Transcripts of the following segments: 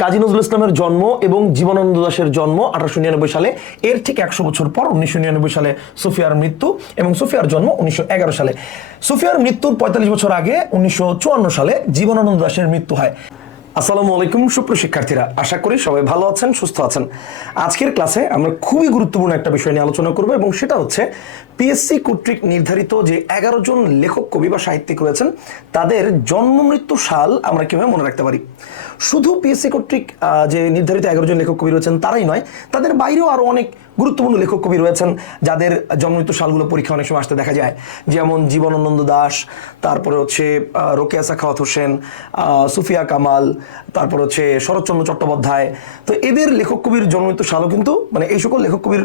কাজী নজরুল ইসলামের জন্ম এবং জীবনানন্দ দাসের জন্ম আঠারোশো নিরানব্বই সালে। এর ঠিক একশো বছর পর উনিশশো নিরানব্বই সালে সুফিয়ার মৃত্যু এবং সুফিয়ার জন্ম উনিশশো এগারো সালে। সুফিয়ার মৃত্যুর পঁয়তাল্লিশ বছর আগে উনিশশো চুয়ান্ন সালে জীবনানন্দ দাসের মৃত্যু হয়। আসসালামু আলাইকুম, সুপ্রিয় শিক্ষার্থীরা। আশা করি সবাই ভালো আছেন, সুস্থ আছেন। আজকের ক্লাসে আমরা খুবই গুরুত্বপূর্ণ একটা বিষয় নিয়ে আলোচনা করব এবং সেটা হচ্ছে পিএসসি কর্তৃক নির্ধারিত যে এগারো জন লেখক, কবি বা সাহিত্যিক রয়েছেন, তাদের জন্ম মৃত্যু সাল আমরা কীভাবে মনে রাখতে পারি? শুধু পিএসসি কর্তৃক যে নির্ধারিত এগারো জন লেখক, কবি রয়েছেন তারাই নয়, তাদের বাইরেও আরও অনেক গুরুত্বপূর্ণ লেখক কবি রয়েছেন, যাদের জন্মমৃত্যু সালগুলো পরীক্ষা অনেক সময় আসতে দেখা যায়। যেমন জীবনানন্দ দাস, তারপরে হচ্ছে রোকেয়া সাখাওয়াত হোসেন সুফিয়া কামাল, তারপর হচ্ছে শরৎচন্দ্র চট্টোপাধ্যায়। তো এদের লেখক কবির জন্মমৃত্যু সালও কিন্তু মানে এই সকল লেখক কবির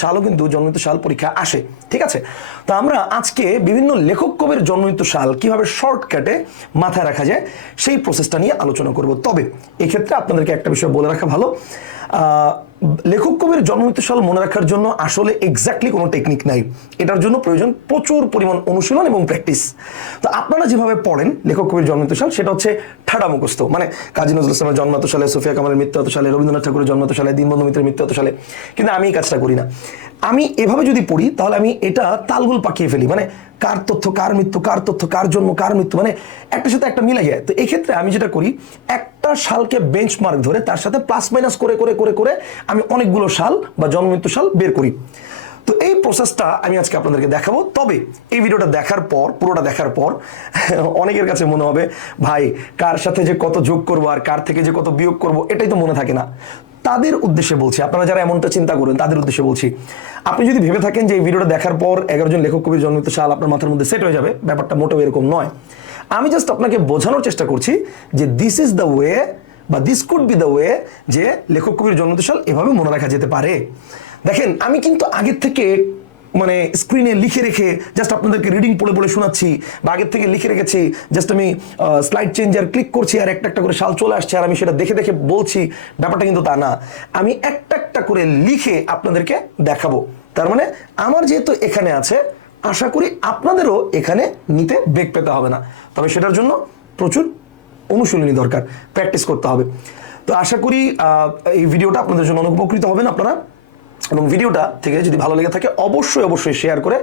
সালও কিন্তু জন্মমৃত্যু সাল পরীক্ষা আসে, ঠিক আছে? তো আমরা আজকে বিভিন্ন লেখক কবির জন্মমৃত্যু সাল কীভাবে শর্টকাটে মাথায় রাখা যায়, সেই প্রসেসটা নিয়ে আলোচনা করব। তবে এক্ষেত্রে আপনাদেরকে একটা বিষয় বলে রাখা ভালো। লেখক কবির জন্মমৃত্যু সাল মনে রাখার জন্য আসলে এক্স্যাক্টলি কোনো টেকনিক নাই। এটার জন্য প্রয়োজন প্রচুর পরিমাণ অনুশীলন এবং প্র্যাকটিস তো আপনারা যেভাবে পড়েন লেখক কবির জন্মমৃত্যু সাল, সেটা হচ্ছে ঠাডা মুখস্থ। মানে কাজী নজরুল ইসলামের জন্ম এত সালে, সুফিয়া কামালের মৃত্যু সালে, রবীন্দ্রনাথ ঠাকুরের জন্ম এত সালে, দীনবন্ধু মিত্রের মৃত্যু সালে। কিন্তু আমি এই কাজটা করি না। আমি এভাবে যদি পড়ি, তাহলে আমি এটা তালগুল পাকিয়ে ফেলি। মানে কার তথ্য, কার মৃত্যু, কার তথ্য, কার জন্ম, কার মৃত্যু মানে একটার সাথে একটা মিলে যায়। তো এক্ষেত্রে আমি যেটা করি একটা সালকে বেঞ্চমার্ক ধরে তার সাথে প্লাস মাইনাস করে করে করে করে আমি অনেকগুলো সাল বা জন্ম মৃত্যু সাল বের করি। তো এই প্রসেসটা আমি আজকে আপনাদেরকে দেখাবো। তবে এই ভিডিওটা দেখার পর, পুরোটা দেখার পর, অনেকের কাছে মনে হবে, ভাই, কার সাথে যে কত যোগ করব আর কার থেকে যে কত বিয়োগ করব, এটাই তো মনে থাকে না। তাদের উদ্দেশ্যে বলছি, আপনারা যারা এমনটা চিন্তা করেন, তাদের উদ্দেশ্যে বলছি, আপনি যদি ভেবে থাকেন যে এই ভিডিওটা দেখার পর এগারো জন লেখক কবির জন্মিত সাল আপনার মাথার মধ্যে সেট হয়ে যাবে, ব্যাপারটা মোটেও এরকম নয়। আমি জাস্ট আপনাকে বোঝানোর চেষ্টা করছি যে দিস ইজ দ্য ওয়ে বা this could be the way যে লেখক কবির জন্মিত সাল এভাবে মনে রাখা যেতে পারে। দেখেন, আমি কিন্তু আগের থেকে মানে স্ক্রিনে লিখে রেখে জাস্ট আপনাদেরকে রিডিং পড়ে পড়ে শোনাচ্ছি বা আগের থেকে লিখে রেখেছি জাস্ট আমি স্লাইড চেঞ্জার ক্লিক করছি আর একটা একটা করে সাল চলে আসছে আর আমি সেটা দেখে দেখে বলছি, ব্যাপারটা কিন্তু তা না। আমি একটা একটা করে লিখে আপনাদেরকে দেখাবো। তার মানে আমার যেহেতু এখানে আছে আশা করি আপনাদেরও এখানে নিতে বেগ পেতে হবে না। তবে সেটার জন্য প্রচুর অনুশীলনী দরকার। প্র্যাকটিস করতে হবে। তো আশা করি এই ভিডিওটা আপনাদের জন্য অনুপকৃত হবেন আপনারা। এবং ভিডিওটা থেকে যদি ভালো লেগে থাকে, অবশ্যই অবশ্যই শেয়ার করে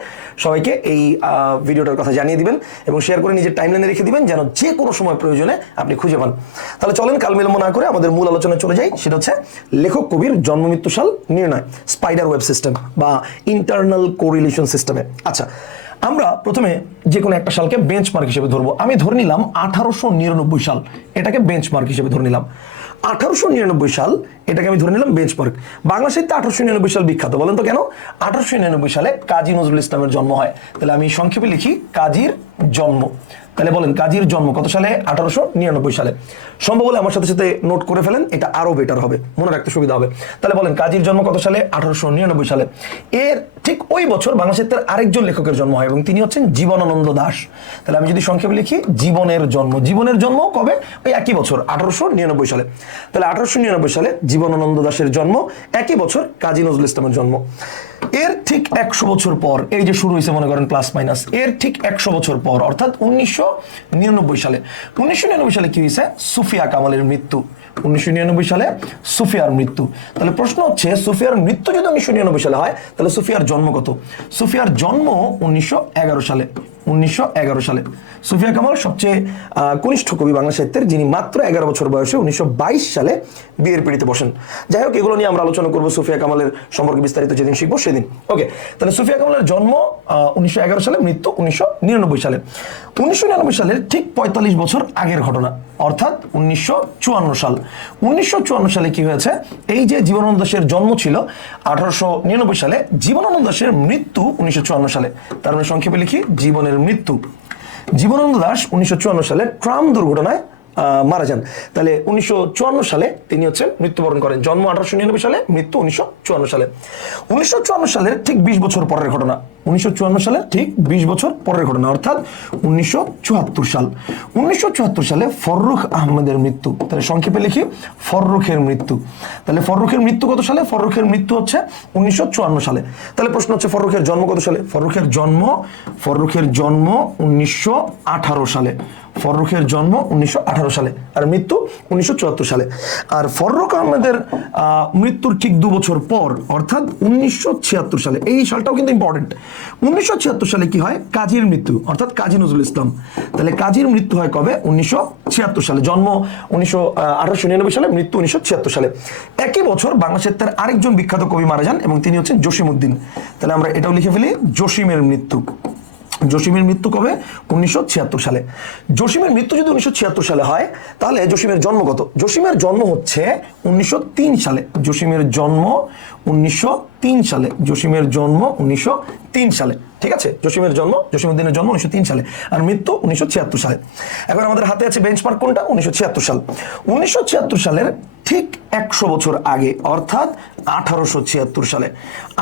সবাইকে এই ভিডিওটার কথা জানিয়ে দিবেন এবং শেয়ার করে নিজের টাইমলাইনে রেখে দিবেন যেন যে কোনো সময় প্রয়োজনে আপনি খুঁজে পান। তাহলে চলেন কাল বিলম্ব না করে আমাদের মূল আলোচনায় চলে যাই, সেটা হচ্ছে লেখক কবির জন্ম মৃত্যু সাল নির্ণয় স্পাইডার ওয়েব সিস্টেম বা ইন্টারনাল কোরিলেশন সিস্টেমে আচ্ছা আমরা প্রথমে যে কোনো একটা সালকে বেঞ্চমার্ক হিসেবে ধরবো। আমি ধরে নিলাম আঠারোশো নিরানব্বই সাল, এটাকে বেঞ্চমার্ক হিসেবে ধরে নিলাম। আঠারোশো নিরানব্বই সাল এটাকে আমি ধরে নিলাম বেঞ্চমার্ক বাংলা সাহিত্যে আঠারোশো নিরানব্বই সাল বিখ্যাত, বলেন তো কেন? আঠারোশো নিরানব্বই সালে কাজী নজরুল ইসলামের জন্ম হয়। তাহলে আমি সংক্ষেপে লিখি, কাজীর জন্ম। তাহলে বলেন, কাজীর জন্ম কত সালে? আঠারোশো নিরানব্বই সালে। সম্ভব হলে আমার সাথে সাথে নোট করে ফেলেন, এটা আরও বেটার হবে। মনে রাখতে সুবিধা হবে। তাহলে বলেন, কাজীর জন্ম কত সালে? আঠারোশো নিরানব্বই সালে। এর ঠিক ওই বছর বাংলা সাহিত্যের আরেকজন লেখকের জন্ম হয় এবং তিনি হচ্ছেন জীবনানন্দ দাস। তাহলে আমি যদি সংক্ষেপে লিখি, জীবনের জন্ম। জীবনের জন্ম কবে? ওই একই বছর, আঠারোশো নিরানব্বই সালে। তাহলে আঠারোশো নিরানব্বই সালে জীবনানন্দ দাশের জন্ম, একই বছর কাজী নজরুল ইসলামের জন্ম। এর ঠিক একশো বছর পর, এই যে শুরু হয়েছে মনে করেন প্লাস মাইনাস এর ঠিক একশো বছর পর, অর্থাৎ উনিশশো নিরানব্বই সালে। উনিশশো নিরানব্বই সালে কি হয়েছে? সুফিয়া কামালের মৃত্যু। উনিশশো নিরানব্বই সালে সুফিয়ার মৃত্যু। তাহলে প্রশ্ন হচ্ছে, সুফিয়ার মৃত্যু যদি উনিশশো নিরানব্বই সালে হয়, তাহলে সুফিয়ার জন্ম কত? সুফিয়ার জন্ম উনিশশো এগারো সালে। উনিশশো এগারো সালে। সুফিয়া কামাল সবচেয়ে কনিষ্ঠ কবি বাংলা সাহিত্যের, যিনি মাত্র এগারো বছর বয়সে উনিশশো বাইশ সালে বিয়ের পিড়িতে বসেন। যাই হোক, এগুলো নিয়ে আমরা আলোচনা করব সুফিয়া কামালের সম্পর্কে বিস্তারিত যেদিন শিখব সেদিন। ওকে, তাহলে সুফিয়া কামালের জন্ম উনিশশো এগারো সালে, মৃত্যু উনিশশো নিরানব্বই সালে। উনিশশো নিরানব্বই সালের ঠিক পঁয়তাল্লিশ বছর আগের ঘটনা। অর্থাৎ উনিশশো চুয়ান্ন সাল। উনিশশো চুয়ান্ন সালে কি হয়েছে? এই যে জীবনানন্দ দাসের জন্ম ছিল, আঠারোশো নিরানব্বই সালে জীবনানন্দ দাসের মৃত্যু উনিশশো চুয়ান্ন সালে। তার মানে সংক্ষেপে লিখি, জীবনের মৃত্যু। জীবনানন্দ দাস উনিশশো চুয়ান্ন সালে ট্রাম দুর্ঘটনায় মারা যান। তাহলে উনিশশো চুয়ান্ন সালে তিনি হচ্ছেন মৃত্যুবরণ করেন। জন্ম আঠারোশো নিরানব্বই সালে, মৃত্যু উনিশশো চুয়ান্ন সালে। উনিশশো চুয়ান্ন সালের ঠিক বিশ বছর পরের ঘটনা। উনিশশো চুয়ান্ন সালে ঠিক বিশ বছর পরের ঘটনা, অর্থাৎ উনিশশো চুয়াত্তর সাল। উনিশশো চুয়াত্তর সালে ফররুখ আহমেদের মৃত্যু। তাহলে সংক্ষেপে লিখি, ফররুখের মৃত্যু। তাহলে ফররুখের মৃত্যু কত সালে? ফররুখের মৃত্যু হচ্ছে উনিশশো চুয়ান্ন সালে। তাহলে প্রশ্ন হচ্ছে, ফররুখের জন্ম কত সালে? ফররুখের জন্ম ফররুখের জন্ম উনিশশো আঠারো সালে। ফররুখের জন্ম উনিশশো আঠারো সালে আর মৃত্যু উনিশশো চুয়াত্তর সালে। আর ফররুখ আহমেদের মৃত্যুর ঠিক দু বছর পর, অর্থাৎ উনিশশো সালে, এই সালটাও কিন্তু ইম্পর্টেন্ট উনিশশো সালে কি হয়? কাজীর মৃত্যু, অর্থাৎ কাজী নজরুল ইসলাম। তাহলে কাজীর মৃত্যু হয় কবে? উনিশশো ছিয়াত্তর সালে। জন্ম উনিশশো সালে, মৃত্যু উনিশশো ছিয়াত্তর সালে। একই বছর বাংলা সাহিত্যের আরেকজন বিখ্যাত কবি মারা যান এবং তিনি হচ্ছেন জসিম উদ্দিন তাহলে আমরা এটাও লিখে ফেলি, জসিমের মৃত্যু। জসিমের মৃত্যু কবে? উনিশশো ছিয়াত্তর সালে। জসিমের মৃত্যু যদি উনিশশো ছিয়াত্তর সালে হয়, তাহলে জসিমের জন্ম কত? জসিমের জন্ম হচ্ছে উনিশশো তিন সালে। জসিমের জন্ম উনিশশো তিন সালে। জসিমের জন্ম উনিশশো তিন সালে। ঠিক আছে? জসিমের জন্ম জসিমুদ্দিনের জন্ম উনিশশো তিন সালে। আর মৃত্যু উনিশশো ছিয়াত্তর সালে। এখন আমাদের হাতে আছে বেঞ্চমার্ক কোনটা? উনিশশো ছিয়াত্তর সাল। উনিশশো ছিয়াত্তর সালের ঠিক একশো বছর আগে, অর্থাৎ আঠারোশো ছিয়াত্তর সালে।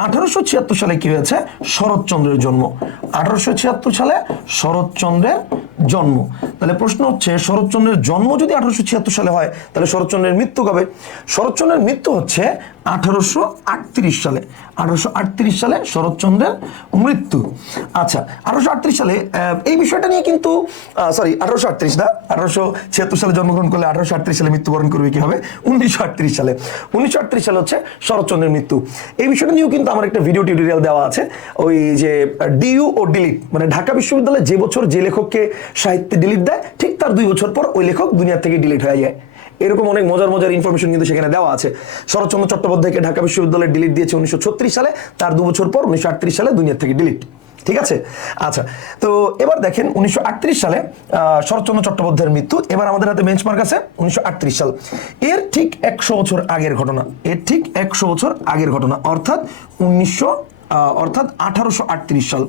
আঠারোশো ছিয়াত্তর সালে কি হয়েছে? শরৎচন্দ্রের জন্ম। আঠারোশো ছিয়াত্তর সালে শরৎচন্দ্রের জন্ম। তাহলে প্রশ্ন হচ্ছে, শরৎচন্দ্রের জন্ম যদি আঠারোশো ছিয়াত্তর সালে হয়, তাহলে শরৎচন্দ্রের মৃত্যু কবে? শরৎচন্দ্রের মৃত্যু হচ্ছে আঠারোশো আটত্রিশ সালে, আঠারোশো আটত্রিশ সালে শরৎচন্দ্রের মৃত্যু। আচ্ছা আঠারোশো আটত্রিশ সালে এই বিষয়টা নিয়ে কিন্তু সরি আঠারোশো আটত্রিশ না, আঠারোশো ছিয়াত্তর সালে জন্মগ্রহণ করলে আঠারোশো আটত্রিশ সালে মৃত্যুবরণ করবে কি হবে? উনিশশো আটত্রিশ সালে। উনিশশো আটত্রিশ সালে হচ্ছে শরৎচন্দ্রের মৃত্যু। এই বিষয়টা নিয়েও কিন্তু আমার একটা ভিডিও টিউটোরিয়াল দেওয়া আছে। ওই যে ডিইউ ও ডিলিট মানে ঢাকা বিশ্ববিদ্যালয়ে যে বছর যে লেখককে সাহিত্যে ডিলিট দেয়, ঠিক তার দুই বছর পর ওই লেখক দুনিয়া থেকে ডিলিট হয়ে যায়। এরকম অনেক মজার মজার ইনফরমেশন কিন্তু সেখানে দেওয়া আছে। শরৎচন্দ্র চট্টোপাধ্যায়কে ঢাকা বিশ্ববিদ্যালয়ে ডিলিট দিয়েছে উনিশশো সালে। তার দু বছর পর উনিশশো সালে দুনিয়ার থেকে ডিলিট ঠিক আছে? আচ্ছা তো এবার দেখেন উনিশশো আটত্রিশ সালে শরৎচন্দ্র চট্টোপাধ্যায়ের মৃত্যু। এবার আমাদের হাতে বেঞ্চমার্ক আছে উনিশশো আটত্রিশ সাল। এর ঠিক একশো বছর আগের ঘটনা। এর ঠিক একশো বছর আগের ঘটনা। অর্থাৎ উনিশশো অর্থাৎ আঠারোশো আটত্রিশ সাল।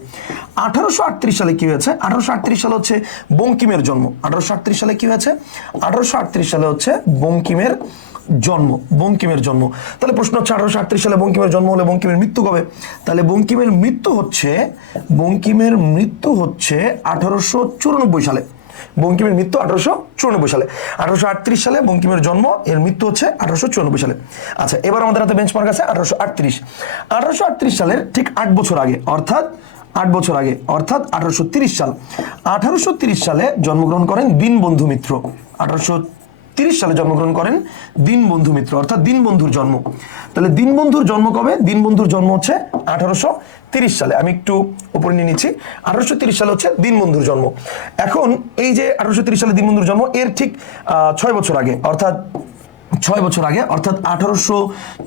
আঠারোশো আটত্রিশ সালে কি হয়েছে? আঠারোশো সালে হচ্ছে বঙ্কিমের জন্ম। আঠারোশো আটত্রিশ সালে কি হয়েছে? আঠারোশো আটত্রিশ সালে হচ্ছে বঙ্কিমের জন্ম বঙ্কিমের জন্ম। তাহলে প্রশ্ন হচ্ছে আঠারোশো আটত্রিশ সালে বঙ্কিমের জন্ম হলে বঙ্কিমের মৃত্যু কবে? তাহলে বঙ্কিমের মৃত্যু হচ্ছে, বঙ্কিমের মৃত্যু হচ্ছে আঠারোশো চুরানব্বই সালে। বঙ্কিমের মৃত্যু আঠারোশো চুরানব্বই সালে। আঠারোশো আটত্রিশ সালে বঙ্কিমের জন্ম, এর মৃত্যু হচ্ছে আঠারোশো চুরানব্বই সালে। আচ্ছা এবার আমাদের হাতে বেঞ্চমার্ক আছে আঠারোশো আটত্রিশ। আঠারোশো আটত্রিশ সালের ঠিক আট বছর আগে, অর্থাৎ আট বছর আগে, অর্থাৎ আঠারোশো তিরিশ সাল। আঠারোশো তিরিশ সালে জন্মগ্রহণ করেন দীনবন্ধু মিত্র। আঠারোশো সালে জন্মগ্রহণ করেন দীনবন্ধু মিত্র, অর্থাৎ দীনবন্ধুর জন্ম। তাহলে দীনবন্ধুর জন্ম কবে? দীনবন্ধুর জন্ম হচ্ছে আঠারোশো তিরিশ সালে। আমি একটু উপরে নিয়ে নিচ্ছি। আঠারোশো তিরিশ সালে হচ্ছে দীনবন্ধুর জন্ম। এখন এই যে আঠারোশো তিরিশ সালে দীনবন্ধুর জন্ম, এর ঠিক ছয় বছর আগে, অর্থাৎ ছয় বছর আগে, অর্থাৎ আঠারোশো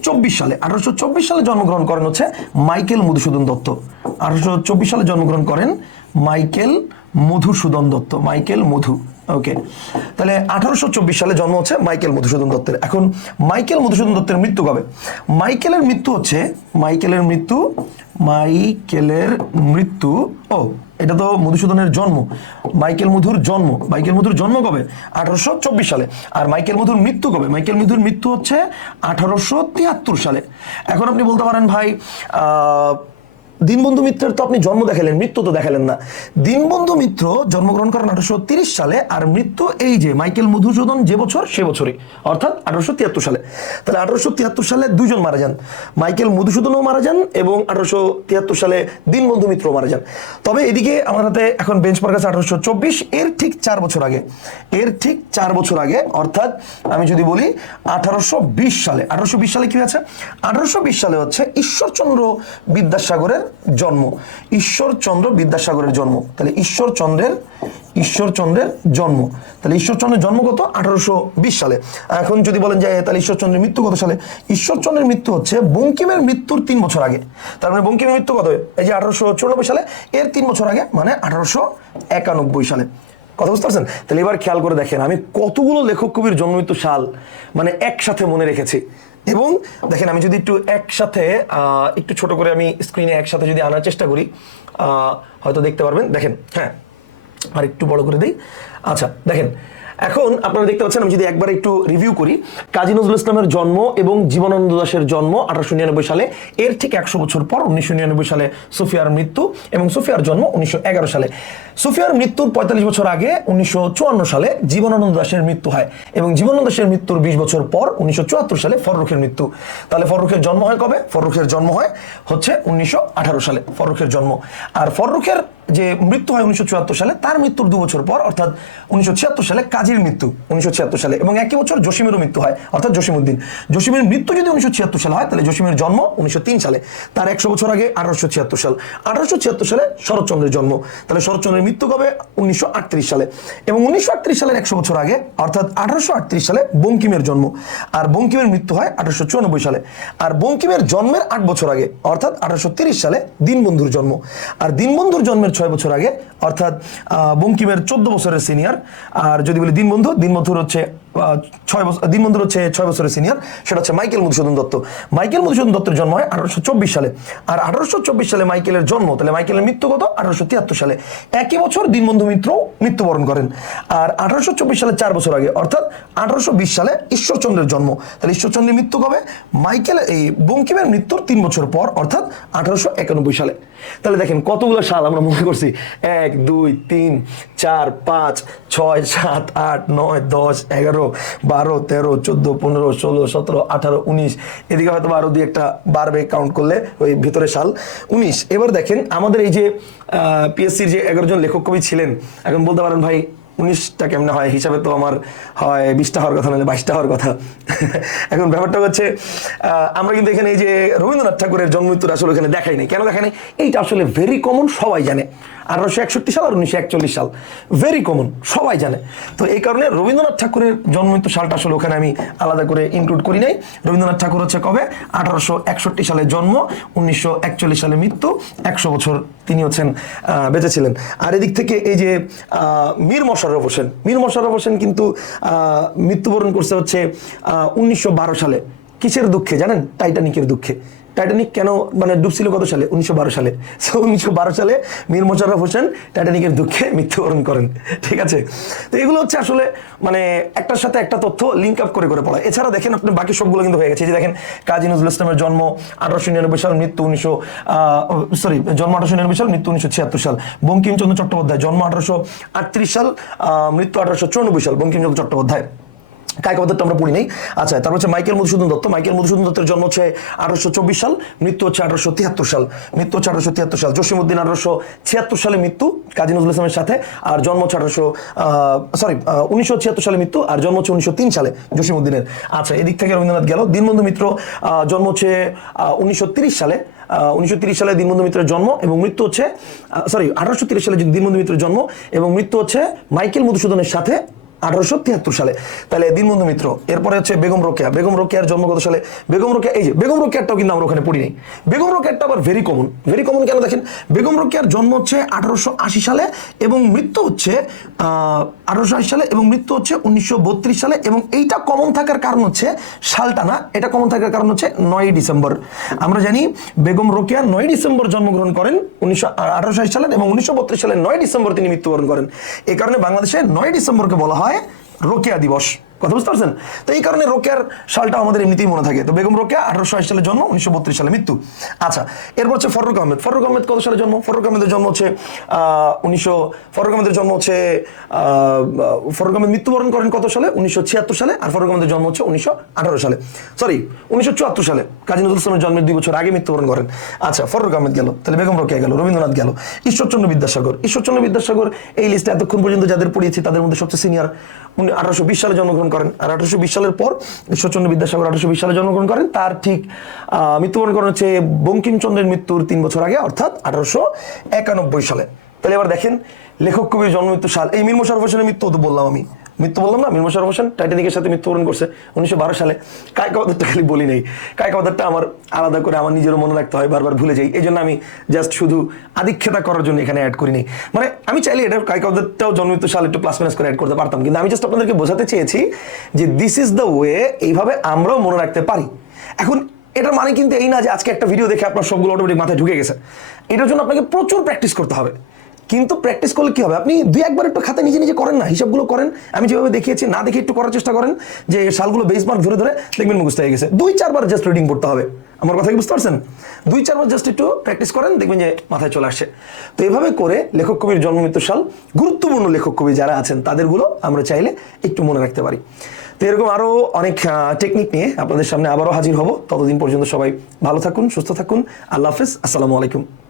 চব্বিশ সালে। আঠারোশো চব্বিশ সালে জন্মগ্রহণ করেন হচ্ছে মাইকেল মধুসূদন দত্ত। আঠারোশো চব্বিশ সালে জন্মগ্রহণ করেন Michael Madhusudan Dutta. Michael Madhu. Okay. তাহলে আঠারোশো চব্বিশ সালে জন্ম হচ্ছে মাইকেল মধুসূদন দত্তের। এখন মাইকেল মধুসূদন দত্তের মৃত্যু কবে? মাইকেলের মৃত্যু হচ্ছে, মাইকেলের মৃত্যু মাইকেলের মৃত্যু, ও, এটা তো মধুসূদনের জন্ম। মাইকেল মধুর জন্ম। মাইকেল মধুর জন্ম কবে? আঠারোশো চব্বিশ সালে। আর মাইকেল মধুর মৃত্যু কবে? মাইকেল মধুর মৃত্যু হচ্ছে আঠারোশো তিয়াত্তর সালে। এখন আপনি বলতে পারেন ভাই দীনবন্ধু মিত্রের তো আপনি জন্ম দেখালেন, মৃত্যু তো দেখালেন না। দীনবন্ধু মিত্র জন্মগ্রহণ করেন আঠারোশো সালে, আর মৃত্যু এই যে মাইকেল মধুসূদন যে বছর, সে বছরই, অর্থাৎ আঠারোশো তিয়াত্তর সালে। তাহলে আঠারোশো তিয়াত্তর সালে দুজন মারা যান, মাইকেল মধুসূদনও মারা যান এবং আঠারোশো তিয়াত্তর সালে দীনবন্ধু মিত্র মারা যান। তবে এদিকে আমার হাতে এখন বেঞ্চমার্ক আছে আঠারোশো চব্বিশ, এর ঠিক চার বছর আগে, এর ঠিক চার বছর আগে, অর্থাৎ আমি যদি বলি আঠারোশো বিশ সালে, আঠারোশো বিশ সালে কি আছে আঠারোশো বিশ সালে হচ্ছে ঈশ্বরচন্দ্র বিদ্যাসাগরের জন্ম। ঈশ্বরচন্দ্র বিদ্যাসাগরের জন্ম। তাহলে ঈশ্বরচন্দ্রের ঈশ্বরচন্দ্রের জন্ম। তাহলে ঈশ্বরচন্দ্রের জন্ম কত? আঠারোশো বিশ সালে। এখন যদি বলেন যে তাহলে ঈশ্বরচন্দ্রের মৃত্যু কত সালে? ঈশ্বরচন্দ্রের মৃত্যু হচ্ছে বঙ্কিমের মৃত্যুর তিন বছর আগে। তার মানে বঙ্কিমের মৃত্যু কত? এই যে আঠারোশো চুরানব্বই সালে, এর তিন বছর আগে মানে আঠারোশো একানব্বই সালে। কথা বুঝতে পারছেন? তাহলে এবার খেয়াল করে দেখেন, আমি কতগুলো লেখক কবির জন্ম মৃত্যু সাল মানে একসাথে মনে রেখেছি। এবং দেখেন আমি যদি একটু একসাথে একটু ছোট করে আমি স্ক্রিনে একসাথে যদি আনার চেষ্টা করি হয়তো দেখতে পারবেন। দেখেন হ্যাঁ আর একটু বড় করে দিই। আচ্ছা দেখেন এখন আপনারা দেখতে পাচ্ছেন, আমি যদি একবার একটু রিভিউ করি, কাজী নজরুল ইসলামের জন্ম এবং জীবনানন্দ দাশের জন্ম আঠারোশো নিরানব্বই সালে, এর ঠিক একশো বছর পর উনিশশো নিরানব্বই সালে সুফিয়ার মৃত্যু এবং সুফিয়ার জন্ম উনিশশো এগারো সালে। সুফিয়ার মৃত্যুর পঁয়তাল্লিশ বছর আগে উনিশশো চুয়ান্ন সালে জীবনানন্দ দাশের মৃত্যু হয় এবং জীবনানন্দ দাশের মৃত্যুর বিশ বছর পর উনিশশো চুয়াত্তর সালে ফররুখের মৃত্যু। তাহলে ফররুখের জন্ম হয় কবে? ফররুখের জন্ম হয় হচ্ছে উনিশশো আঠারো সালে, ফররুখের জন্ম। আর ফররুখের যে মৃত্যু হয় উনিশশো চুয়াত্তর সালে, তার মৃত্যুর দু বছর পর, অর্থাৎ উনিশশো ছিয়াত্তর সালে কাজীর মৃত্যু উনিশশো ছিয়াত্তর সালে এবং একই বছর জসিমেরও মৃত্যু হয়, অর্থাৎ জসিমউদ্দিন। জসিমের মৃত্যু যদি উনিশশো ছিয়াত্তর সালে হয়, তাহলে জসিমের জন্ম উনিশশো তিন সালে। তার একশো বছর আগে আঠারোশো ছিয়াত্তর সাল। আঠারোশো ছিয়াত্তর সালে শরৎচন্দ্রের জন্ম। তাহলে শরৎচন্দ্রের মৃত্যু কবে? উনিশশো আটত্রিশ সালে। এবং উনিশশো আটত্রিশ সালের একশো বছর আগে, অর্থাৎ আঠারোশো আটত্রিশ সালে বঙ্কিমের জন্ম। আর বঙ্কিমের মৃত্যু হয় আঠারোশো চুরানব্বই সালে। আর বঙ্কিমের জন্মের আট বছর আগে, অর্থাৎ আঠারোশো সালে দীনবন্ধুর জন্ম। আর দীনবন্ধুর জন্মের ছয় বছর আগে, অর্থাৎ বঙ্কিমের চোদ্দ বছরের সিনিয়র। আর যদি বলি দীনবন্ধু দীনবন্ধুর হচ্ছে ছয় বছর দীনবন্ধুর হচ্ছে ছয় বছরের সিনিয়র সেটা হচ্ছে মাইকেল মধুসূদন দত্ত। মাইকেল মধুসূদন দত্তের জন্ম হয় আঠারোশো চব্বিশ সালে। আর আঠারোশো চব্বিশ সালে মাইকেলের জন্ম, তাহলে মাইকেলের মৃত্যু কত? আঠারোশো তিয়াত্তর সালে। একই বছর দীনবন্ধু মিত্র মৃত্যুবরণ করেন। আর আঠারোশো চব্বিশ সালে চার বছর আগে, অর্থাৎ আঠারোশো বিশ সালে ঈশ্বরচন্দ্রের জন্ম। তাহলে ঈশ্বরচন্দ্রের মৃত্যু কবে? মাইকেল এই বঙ্কিমের মৃত্যুর তিন বছর পর, অর্থাৎ আঠারোশো একানব্বই সালে। তাহলে দেখেন কতগুলো সাল আমরা মনে করছি। এক, দুই, তিন, চার, পাঁচ, ছয়, সাত, আট, নয়, দশ, এগারো বারো তেরো, চোদ্দ, পনেরো, ষোলো, সতেরো, আঠারো, উনিশ। এদিকে হয়তো আরও দুই একটা বাড়বে কাউন্ট করলে ওই ভিতরে সাল। উনিশ, এবার দেখেন আমাদের এই যে পিএসসির যে এগারো জন লেখক কবি ছিলেন, এখন বলতে পারেন ভাই উনিশটা কেমনে হয়? হিসাবে তো আমার হয় বিশটা হওয়ার কথা নয় বাইশটা হওয়ার কথা। এখন ব্যাপারটা হচ্ছে আমরা কিন্তু এখানে এই যে রবীন্দ্রনাথ ঠাকুরের জন্মমৃত্যুর আসলে এখানে দেখাই নাই। কেন দেখাই নাই? এইটা আসলে ভেরি কমন সবাই জানে। আঠারোশো একষট্টি সাল আর উনিশশো একচল্লিশ সাল ভেরি কমন সবাই জানে। তো এই কারণে রবীন্দ্রনাথ ঠাকুরের জন্মমৃত্যু সালটা আসলে ওখানে আমি আলাদা করে ইনক্লুড করি নাই। রবীন্দ্রনাথ ঠাকুর হচ্ছে কবে? আঠারোশো একষট্টি সালে জন্ম উনিশশো একচল্লিশ সালে মৃত্যু একশো বছর তিনি হচ্ছেন আহ, বেঁচে ছিলেন। আর এদিক থেকে এই যে মীর মশাররফ হোসেন। মীর মোশারফ হোসেন কিন্তু মৃত্যুবরণ করছে হচ্ছে উনিশশো বারো সালে। কিসের দুঃখে জানেন? টাইটানিকের দুঃখে। টাইটানিক কেন মানে ডুবছিল কত সালে? উনিশশো বারো সালে। সো উনিশশো বারো সালে মীর মোশাররফ হোসেন টাইটানিকের দুঃখে মৃত্যুবরণ করেন। ঠিক আছে? তো এগুলো হচ্ছে আসলে মানে একটার সাথে একটা তথ্য লিঙ্ক আপ করে করে পড়া। এছাড়া দেখেন আপনি বাকি সবগুলো কিন্তু হয়ে গেছে। যে দেখেন, কাজী নজরুল ইসলামের জন্ম আঠারোশো নিরানব্বই সাল, মৃত্যু উনিশশো সরি জন্ম আঠারোশো নিরানব্বই সাল, মৃত্যু উনিশশো ছিয়াত্তর সাল। বঙ্কিমচন্দ্র চট্টোপাধ্যায়, জন্ম আঠারোশো আটত্রিশ সাল মৃত্যু আঠারোশো চুরানব্বই সাল, বঙ্কিমচন্দ্র চট্টোপাধ্যায়। কায়কবাদটা আমরা পড়ি নাই। আচ্ছা তারপর হচ্ছে মাইকেল মধুসূদন দত্ত। মাইকেল মধুসূদন দত্তের জন্ম হচ্ছে আঠারোশো চব্বিশ সাল, মৃত্যু হচ্ছে আঠারোশো তিয়াত্তর সাল। মৃত্যু হচ্ছে আঠারোশো তিয়াত্তর সাল। জসিমুদ্দিন আঠারোশো ছিয়াত্তর সালে মৃত্যু, কাজী নজরুল ইসলামের সাথে। আর জন্ম হচ্ছে আঠারোশো সরি উনিশশো ছিয়াত্তর সালে মৃত্যু, আর জন্ম হচ্ছে উনিশশো তিন সালে জসিমুদ্দিনের আচ্ছা এদিক থেকে রবীন্দ্রনাথ গেল। দীনবন্ধু মিত্র জন্ম হচ্ছে উনিশশো তিরিশ সালে উনিশশো তিরিশ সালে দীনবন্ধু মিত্রের জন্ম এবং মৃত্যু হচ্ছে সরি আঠারোশো তিরিশ সালে দীনবন্ধু মিত্রের জন্ম এবং মৃত্যু হচ্ছে মাইকেল মধুসূদনের সাথে আঠারোশো তিয়াত্তর সালে। তাহলে দীনবন্ধু মিত্র, এরপরে হচ্ছে বেগম রোকেয়া। বেগম রোকেয়ার জন্ম কত সালে? বেগম রোকেয়া, এই যে, বেগম রোকেয়ারটাও কিন্তু আমরা ওখানে পড়ি নাই। বেগম রোকেয়ারটা আবার ভেরি কমন ভেরি কমন কেন দেখেন? বেগম রোকেয়ার জন্ম হচ্ছে আঠারোশো আশি সালে এবং মৃত্যু হচ্ছে আঠারোশো আশি সালে এবং মৃত্যু হচ্ছে উনিশশো বত্রিশ সালে এবং এইটা কমন থাকার কারণ হচ্ছে সালটা না এটা কমন থাকার কারণ হচ্ছে নয় ডিসেম্বর। আমরা জানি বেগম রোকেয়া নয় ডিসেম্বর জন্মগ্রহণ করেন, উনিশশো আঠারোশো আশি সালে এবং উনিশশো বত্রিশ সালে নয় ডিসেম্বর তিনি মৃত্যুবরণ করেন। এই কারণে বাংলাদেশে নয় ডিসেম্বরকে বলা হয় রোকেয়া দিবস। কথা বুঝতে পারছেন? তো এই কারণে রোকেয়ার সালটা আমাদের এমনিতেই মনে থাকে। তো বেগম রোকেয়া আঠারোশো আশি সালে জন্ম উনিশশো বত্রিশ সালে মৃত্যু। আচ্ছা এরপর হচ্ছে ফররুক আহমেদ। ফররুক আহমেদ কত সালে জন্ম? ফররুক আহমেদের জন্ম হচ্ছে উনিশশো ফররুক আহমেদের জন্ম হচ্ছে আহ, ফররুক আহমেদ মৃত্যুবরণ করেন কত সালে? উনিশশো ছিয়াত্তর সালে আর ফররুক আহমেদের জন্ম হচ্ছে উনিশশো আঠারো সালে। সরি উনিশশো চুয়াত্তর সালে। কাজী নজরুল ইসলামের জন্মের দুই বছর আগে মৃত্যুবরণ করেন। আচ্ছা ফররুক আহমেদ গেল। তাহলে বেগম রোকেয়া গেল রবীন্দ্রনাথ গেল ঈশ্বরচন্দ্র বিদ্যাসাগর। ঈশ্বরচন্দ্র বিদ্যাসাগর এই লিস্টে এতক্ষণ পর্যন্ত যাদের পড়িয়েছি তাদের মধ্যে সবচেয়ে সিনিয়র উনি আঠারোশো বিশ সালে জন্মগ্রহণ করেন। আর আঠারোশো বিশ সালের পর ঈশ্বরচন্দ্র বিদ্যাসাগর আঠারোশো বিশ সালে জন্মগ্রহণ করেন। তার ঠিক মৃত্যুবরণ করেন হচ্ছে বঙ্কিমচন্দ্রের মৃত্যুর তিন বছর আগে, অর্থাৎ আঠারোশো একানব্বই সালে। তাহলে এবার দেখেন, লেখক কবির জন্ম মৃত্যু সাল। এই মীর মোশারফ হোসেনের মৃত্যু তো বললাম আমি। মৃত্যু বললাম না? মীর মোশারফ হোসেন টাইটানিকের সাথে মৃত্যুবরণ করছে উনিশশো বারো সালে। কায়কাবাদারটা খালি বলি নেই। কায়কাবাদারটা আমার আলাদা করে আমার নিজেরও মনে রাখতে হয়, বারবার ভুলে যাই। এই জন্য আমি জাস্ট শুধু আদিক্ষেতা করার জন্য এখানে অ্যাড করিনি। মানে আমি চাইলে এটা কায়কাবাদারটাও জন্মিত সাল একটু প্লাস মাইনাস করে অ্যাড করতে পারতাম। কিন্তু আমি জাস্ট আপনাদেরকে বোঝাতে চেয়েছি যে দিস ইজ দ্য ওয়ে এইভাবে আমরাও মনে রাখতে পারি। এখন এটার মানে কিন্তু এই না যে আজকে একটা ভিডিও দেখে আপনার সবগুলো অটোমেটিক মাথায় ঢুকে গেছে। এটার জন্য আপনাকে প্রচুর প্র্যাকটিস করতে হবে। কিন্তু প্র্যাকটিস করলে কি হবে? আপনি দুই একবার একটু খাতে নিজে নিজে করেন না, হিসাবগুলো করেন। আমি যেভাবে দেখিয়েছি, না দেখে একটু করার চেষ্টা করেন যে সালগুলো বেস মার্ক ধরে ধরে দেখবেন মুখস্থ হয়ে গেছে। দুই চারবার জাস্ট রিডিং পড়তে হবে। আমার কথা কি বুঝতে পারছেন? দুই চারবার জাস্ট একটু প্র্যাকটিস করেন, দেখবেন যে মাথায় চলে আসছে। তো এভাবে করে লেখক কবির জন্ম, মৃত্যু, সাল, গুরুত্বপূর্ণ লেখক কবি যারা আছেন, তাদেরগুলো আমরা চাইলে একটু মনে রাখতে পারি। তো এরকম আরও অনেক টেকনিক নিয়ে আপনাদের সামনে আবারও হাজির হব। ততদিন পর্যন্ত সবাই ভালো থাকুন, সুস্থ থাকুন। আল্লাহ হাফিজ, আসসালামু আলাইকুম।